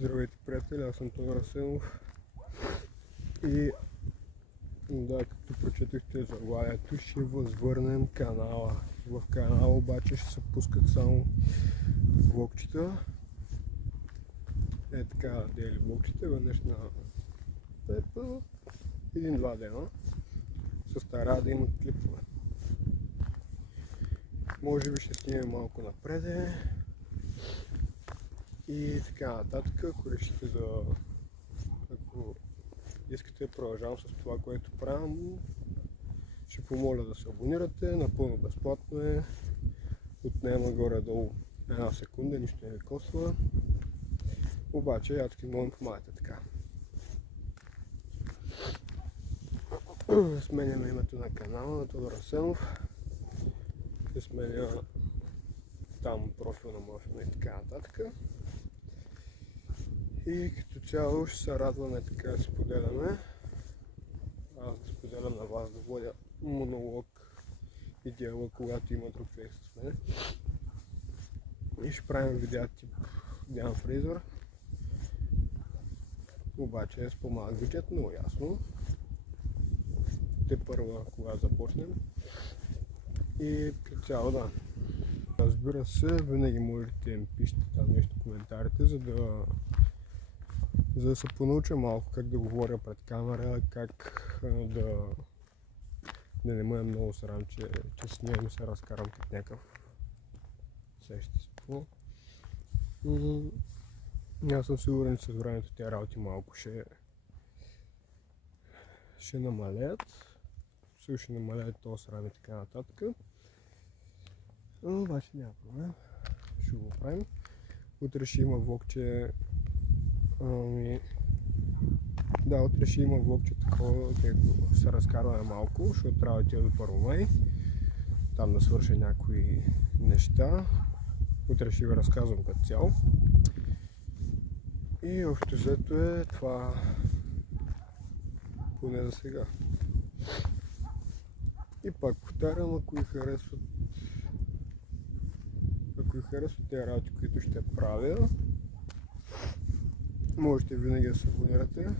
Здравейте, приятели, аз съм Тодор Асенов и да, като прочетохте заглавието, ще възвърнем канала. В канала обаче ще се пускат само влогчета. Е така, дели влогчета, веднъж на един-два дена. Се стара да има клипове. Може би ще снимем малко напред и така нататък, ако решите ако искате да продължавам с това, което правим, ще помоля да се абонирате, напълно безплатно е, отнема горе-долу една секунда, нищо не ви коства, обаче адски много ми помагате така. Сменяме името на канала на Тодор Асенов, ще сменя там профил на моя филм и така нататък. И като цяло ще се радваме така да споделяме. Аз да споделям на вас, да водя монолог и диалог, когато има друг човек с мен. И ще правим видеа тип Диан Фрейзър. Обаче с по-малък бюджет, много ясно. Те първа, кога започнем. И като цяло да. Разбира се, винаги можете да ми пишете там нещо в коментарите, за да се понауча малко как да говоря пред камера, как да не ме е много срам, че снимам и се разкарам като някакъв. Сещате се какво. Аз съм сигурен, че с времето тези работи малко ще намалеят. Също ще намалеят този срам и така нататък. Но обаче няма проблем. Ще го правим. Утре ще има влогче. Да, утре ще има влогче такова, където се разкарваме малко, защото трябва да отида до Първомай. Там да свърша някои неща. Утре ще ви разказвам като цяло. И общо взето е това, поне за сега. И пак повтарям, ако ви харесват тези работи, които ще правя, можете винаги да се абонирате,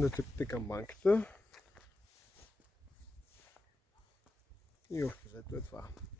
да цепите камбанката и общо взето е това.